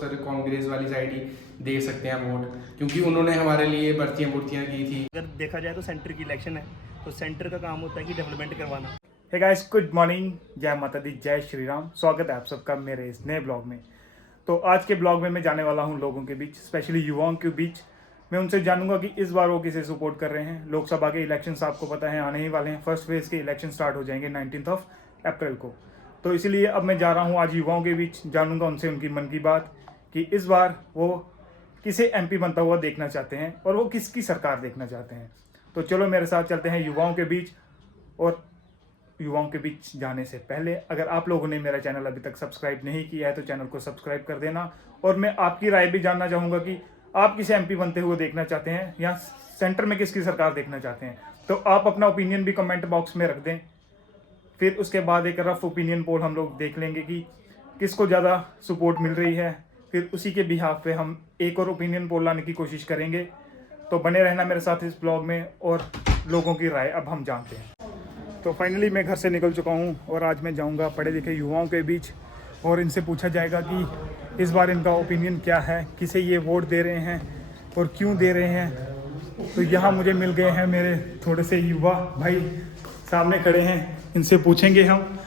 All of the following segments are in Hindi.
सर कांग्रेस वाली साइड ही दे सकते हैं वोट, क्योंकि उन्होंने हमारे लिए भर्तियाँ की थी। अगर देखा जाए तो सेंटर की इलेक्शन है, तो सेंटर का काम होता है कि डेवलपमेंट करवाना। हे गाइस, गुड मॉर्निंग, जय माता दी, जय श्री राम। स्वागत है आप सबका मेरे इस नए ब्लॉग में। तो आज के ब्लॉग में मैं जाने वाला हूं लोगों के बीच, स्पेशली युवाओं के बीच। मैं उनसे जानूंगा कि इस बार वो किसे सपोर्ट कर रहे हैं। लोकसभा के इलेक्शंस आपको पता है आने ही वाले हैं। फर्स्ट फेज के इलेक्शन स्टार्ट हो जाएंगे 19 अप्रैल को। तो इसीलिए अब मैं जा रहा हूँ आज युवाओं के बीच, जानूंगा उनसे उनकी मन की बात कि इस बार वो किसे एमपी बनता हुआ देखना चाहते हैं और वो किसकी सरकार देखना चाहते हैं। तो चलो मेरे साथ चलते हैं युवाओं के बीच। और युवाओं के बीच जाने से पहले अगर आप लोगों ने मेरा चैनल अभी तक सब्सक्राइब नहीं किया है तो चैनल को सब्सक्राइब कर देना। और मैं आपकी राय भी जानना चाहूँगा कि आप किसे एमपी बनते हुए देखना चाहते हैं या सेंटर में किसकी सरकार देखना चाहते हैं। तो आप अपना ओपिनियन भी कमेंट बॉक्स में रख दें। फिर उसके बाद एक रफ ओपिनियन पोल हम लोग देख लेंगे कि किसको ज़्यादा सपोर्ट मिल रही है। फिर उसी के बिहाफ पे हम एक और ओपिनियन पोल लाने की कोशिश करेंगे। तो बने रहना मेरे साथ इस ब्लॉग में और लोगों की राय अब हम जानते हैं। तो फाइनली मैं घर से निकल चुका हूँ और आज मैं जाऊँगा पढ़े लिखे युवाओं के बीच और इनसे पूछा जाएगा कि इस बार इनका ओपिनियन क्या है, किसे ये वोट दे रहे हैं और क्यों दे रहे हैं। तो यहाँ मुझे मिल गए हैं मेरे थोड़े से युवा भाई, सामने खड़े हैं, इनसे पूछेंगे हम।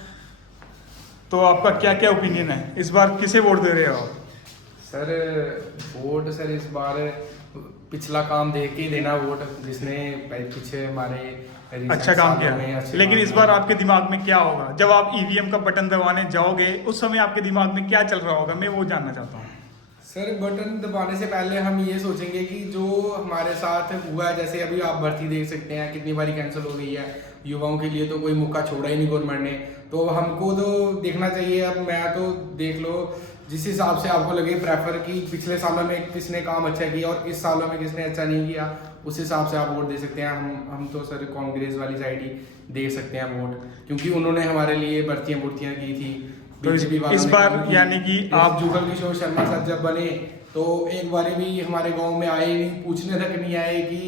तो आपका क्या क्या ओपिनियन है, इस बार किसे वोट दे रहे हो आप? सर वोट सर इस बार पिछला काम देख के ही देना वोट, जिसने पीछे हमारे अच्छा काम किया। लेकिन इस बार आपके दिमाग में क्या होगा जब आप ईवीएम का बटन दबाने जाओगे, उस समय आपके दिमाग में क्या चल रहा होगा, मैं वो जानना चाहता हूँ। सर बटन दबाने से पहले हम ये सोचेंगे कि जो हमारे साथ हुआ है, जैसे अभी आप भर्ती देख सकते हैं कितनी बारी कैंसिल हो गई है। युवाओं के लिए तो कोई मौका छोड़ा ही नहीं गवर्नमेंट ने, तो हमको तो देखना चाहिए। अब मैं तो देख लो जिस हिसाब से आपको लगे प्रेफर कि पिछले सालों में किसने काम अच्छा किया और इस सालों में किसने अच्छा नहीं किया, उस हिसाब से आप वोट दे सकते हैं। हम तो सर कांग्रेस वाली साइड ही दे सकते हैं वोट, क्योंकि उन्होंने हमारे लिए भर्तियाँ की थी। तो इस बार यानी कि आप जुगल किशोर शर्मा सर जब बने तो एक बार भी हमारे गांव में आए नहीं, पूछने तक नहीं आए कि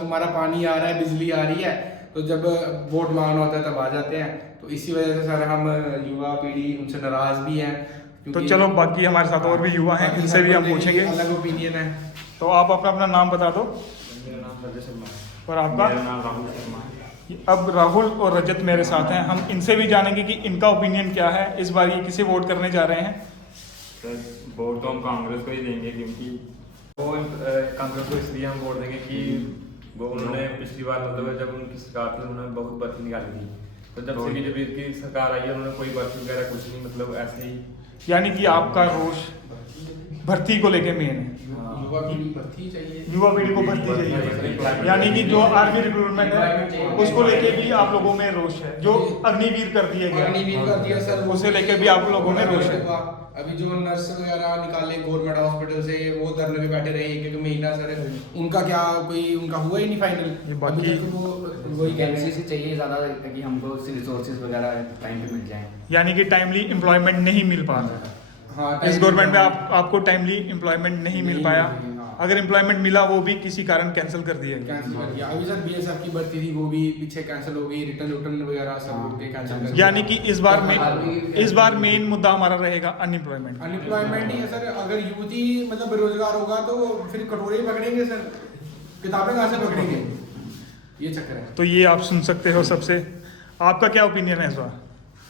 तुम्हारा पानी आ रहा है, बिजली आ रही है। तो जब वोट मांगना होता है तब आ जाते हैं। तो इसी वजह से सर हम युवा पीढ़ी उनसे नाराज भी हैं। तो चलो बाकी हमारे साथ और भी युवा हैं, इनसे भी हम पूछेंगे। अलग ओपिनियन है। तो आप अपना नाम बता दो। मेरा नाम रजत शर्मा है। और आपका? मेरा नाम राहुल शर्मा है। अब राहुल और रजत मेरे साथ हैं, हम इनसे भी जानेंगे कि इनका ओपिनियन क्या है, इस बार ये किसे वोट करने जा रहे हैं। सर वोट तो हम कांग्रेस को ही देंगे, क्योंकि वो कांग्रेस को इसलिए हम वोट देंगे कि वो उन्होंने पिछली बार मतलब जब उनकी सरकार थी उन्होंने बहुत भर्ती निकाली थी। तो जब से बीजेपी की सरकार आई है उन्होंने कोई भर्ती वगैरह कुछ नहीं, मतलब ऐसे ही। यानी कि आपका रोष भर्ती को लेके मेन है। युवा पीढ़ी भर्ती चाहिए, युवा पीढ़ी को भर्ती चाहिए, यानी कि जो आर्मी रिक्रूटमेंट है उसको लेके भी आप लोगों में रोष है। जो अग्निवीर कर दिया गया, अग्निवीर कर दिया सर, उसे लेके भी आप लोगों में रोष है। अभी जो नर्स वगैरह निकाले गवर्नमेंट हॉस्पिटल से, वो धरने पे बैठे रहे एक महीना सर, उनका क्या कोई उनका हुआ ही नहीं फाइनल। बाकी वही वैकेंसी से चाहिए ज़्यादा ताकि हमको रिसोर्सेज वगैरह टाइम पे मिल जाएं। यानी कि टाइमली एम्प्लॉयमेंट नहीं मिल पा रहा है। हाँ, इस गवर्नमेंट में आपको टाइमली एम्प्लॉयमेंट नहीं मिल पाया। अगर एम्प्लॉयमेंट मिला वो भी किसी कारण कैंसिल कर दिया गया। कैंसिल कर दिया। अभी सर बीएसएफ की भर्ती थी वो भी पीछे कैंसिल हो गई, रिटर्न वगैरह सब कैंसिल कर दिया। यानी कि इस बार मेन मुद्दा हमारा रहेगा अनएम्प्लॉयमेंट। अनएम्प्लॉयमेंट ही है सर। अगर यूथ ही मतलब बेरोजगार होगा तो फिर कटोरे ही पकड़ेंगे सर, किताबें कहाँ से पकड़ेंगे, ये चक्कर है। तो ये आप सुन सकते हो सबसे। आपका क्या ओपिनियन है इस बार?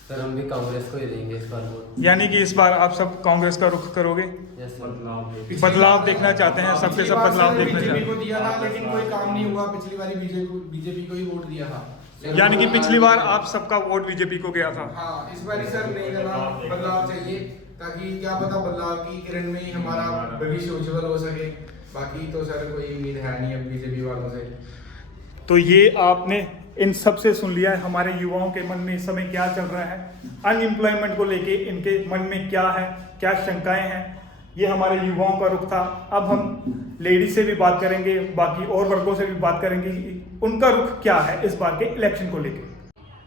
सर हम भी कांग्रेस को ही देंगे इस बार वोट। यानी कि इस बार आप सब कांग्रेस का रुख करोगे, यस सर। बदलाव देखना चाहते हैं, सबके सब बदलाव देखना चाहते बीजेपी को दिया था लेकिन कोई काम नहीं हुआ। पिछली बार बीजेपी को ही वोट दिया था। हैं। यानी कि पिछली बार आप सबका वोट बीजेपी को गया था। हाँ, इस बार सर नहीं करना, बदलाव चाहिए ताकि क्या पता बदलाव की किरण में ही हमारा भविष्य उज्जवल हो सके। बाकी तो सर कोई उम्मीद है नहीं अब बीजेपी वालों से। तो ये आपने इन सब से सुन लिया है हमारे युवाओं के मन में इस समय क्या चल रहा है, अनएम्प्लॉयमेंट को लेके इनके मन में क्या है, क्या शंकाएं हैं। ये हमारे युवाओं का रुख था। अब हम लेडीज से भी बात करेंगे, बाकी और वर्गों से भी बात करेंगे उनका रुख क्या है इस बार के इलेक्शन को लेके।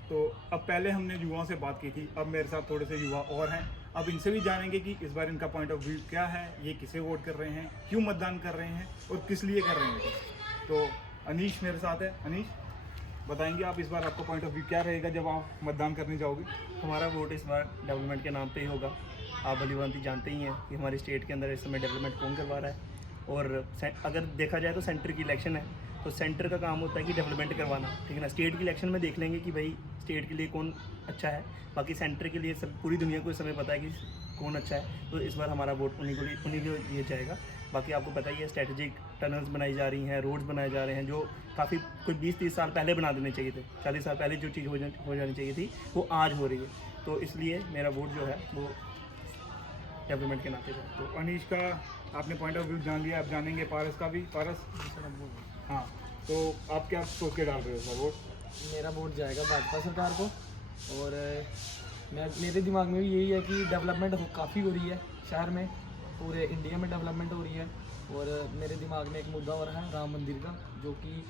तो अब पहले हमने युवाओं से बात की थी, अब मेरे साथ थोड़े से युवा और हैं। अब इनसे भी जानेंगे कि इस बार इनका पॉइंट ऑफ व्यू क्या है, ये किसे वोट कर रहे हैं, क्यों मतदान कर रहे हैं और किस लिए कर रहे हैं। तो अनीश मेरे साथ है। अनीश, बताएंगे आप इस बार आपका पॉइंट ऑफ व्यू क्या रहेगा जब आप मतदान करने जाओगे? हमारा वोट इस बार डेवलपमेंट के नाम पे ही होगा। आप भली भांति जानते ही हैं कि हमारे स्टेट के अंदर इस समय डेवलपमेंट कौन करवा रहा है। और अगर देखा जाए तो सेंटर की इलेक्शन है, तो सेंटर का काम होता है कि डेवलपमेंट करवाना, ठीक है ना। स्टेट की इलेक्शन में देख लेंगे कि भाई स्टेट के लिए कौन अच्छा है, बाकी सेंटर के लिए सब पूरी दुनिया को इस समय पता है कि कौन अच्छा है। तो इस बार हमारा वोट उन्हीं को लिए जाएगा। बाकी आपको पता ही है स्ट्रेटेजिक टनल्स बनाई जा रही हैं, रोड्स बनाए जा रहे हैं, जो काफ़ी कोई 20-30 साल पहले बना देने चाहिए थे। 40 साल पहले जो चीज़ हो जानी चाहिए थी वो आज हो रही है। तो इसलिए मेरा वोट जो है वो डेवलपमेंट के नाते है। तो अनीश का आपने पॉइंट ऑफ व्यू जान लिया, आप जानेंगे पारस का भी। पारस, हाँ, तो आप क्या सोच के डाल रहे हो सर वोट? मेरा वोट जाएगा भाजपा सरकार को। और मेरे दिमाग में भी यही है कि डेवलपमेंट काफ़ी हो रही है शहर में, पूरे इंडिया में डेवलपमेंट हो रही है। और मेरे दिमाग में एक मुद्दा और है राम मंदिर का, जो कि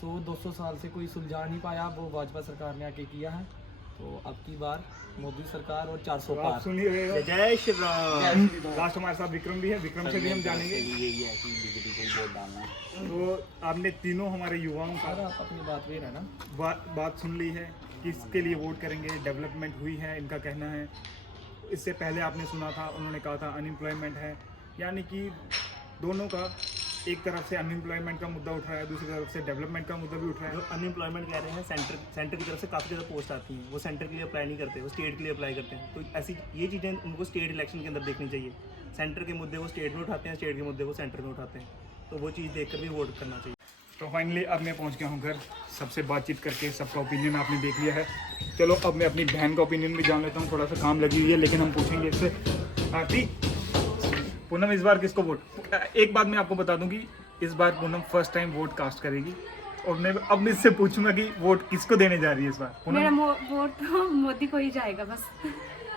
100-200 साल से कोई सुलझा नहीं पाया, वो भाजपा सरकार ने आके किया है। तो अब की बार मोदी सरकार और 400 तो आप पार। सुन ही रहे हो। जय श्री राम। लास्ट हमारे साथ विक्रम भी है, विक्रम से भी हम जानेंगे। यही है कि बीजेपी को ही वोट डालना है। तो आपने तीनों हमारे युवाओं का सर आप अपनी बात पे रहना। बात सुन ली है, किसके लिए वोट करेंगे, डेवलपमेंट हुई है इनका कहना है। इससे पहले आपने सुना था, उन्होंने कहा था अनएम्प्लॉयमेंट है, यानी कि दोनों का एक तरफ से अनएम्प्लॉयमेंट का मुद्दा उठ रहा है, दूसरी तरफ से डेवलपमेंट का मुद्दा भी उठ रहा जो है। अनएम्प्लॉयमेंट कह रहे हैं, सेंटर की तरफ से काफ़ी ज़्यादा पोस्ट आती हैं, वो सेंटर के लिए अप्लाई नहीं करते, वो स्टेट के लिए अप्लाई करते हैं। तो ऐसी ये चीज़ें उनको स्टेट इलेक्शन के अंदर देखनी चाहिए। सेंटर के मुद्दे वो स्टेट में उठाते हैं, स्टेट के मुद्दे वो सेंटर में उठाते हैं। तो वो चीज़ देखकर भी वोट करना चाहिए। तो फाइनली अब मैं पहुंच गया हूं घर, सबसे बातचीत करके सबका ओपिनियन आपने देख लिया है। चलो अब मैं अपनी बहन का ओपिनियन भी जान लेता हूं, थोड़ा सा काम लगी हुई है लेकिन हम पूछेंगे इससे। आरती, पूनम इस बार किसको वोट? एक बात मैं आपको बता दूं कि इस बार Poonam first time vote cast करेगी, और मैं अब इससे पूछूंगा कि वोट किसको देने जा रही है इस बार। मेरा पूनम, वोट तो मोदी को ही जाएगा बस।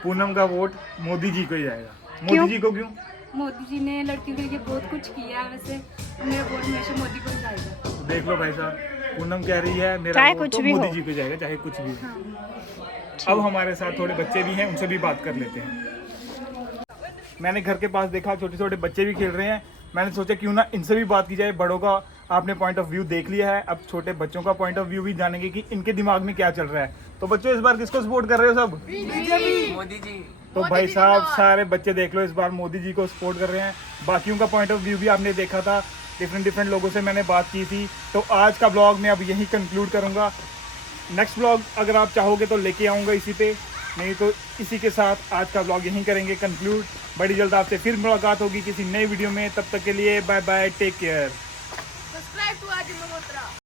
पूनम का वोट मोदी जी को ही जाएगा। मोदी जी को क्यों? मोदी जी ने लड़कियों के लिए बहुत कुछ किया है, वैसे मेरा वोट हमेशा मोदी को ही जाएगा। तो देख लो भाई साहब, पूनम कह रही है मेरा चाहे वोट कुछ तो भी मोदी हो। जी को जाएगा, चाहे कुछ भी हो। हाँ। अब हमारे साथ थोड़े बच्चे भी हैं, उनसे भी बात कर लेते हैं। मैंने घर के पास देखा छोटे छोटे बच्चे भी खेल रहे हैं, मैंने सोचा क्यों ना इनसे भी बात की जाए। बड़ों का आपने पॉइंट ऑफ व्यू देख लिया है, अब छोटे बच्चों का पॉइंट ऑफ व्यू भी जानेंगे कि इनके दिमाग में क्या चल रहा है। तो बच्चों, इस बार किसको सपोर्ट कर रहे हो सब? मोदी जी। तो भाई साहब सारे बच्चे देख लो, इस बार मोदी जी को सपोर्ट कर रहे हैं। बाकियों का पॉइंट ऑफ व्यू भी आपने देखा था, डिफरेंट लोगों से मैंने बात की थी। तो आज का ब्लॉग मैं अब यहीं कंक्लूड करूंगा। नेक्स्ट ब्लॉग अगर आप चाहोगे तो लेके आऊँगा इसी पे, नहीं तो इसी के साथ आज का ब्लॉग यहीं करेंगे कंक्लूड। बड़ी जल्द आपसे फिर मुलाकात होगी किसी नई वीडियो में, तब तक के लिए बाय बाय, टेक केयर।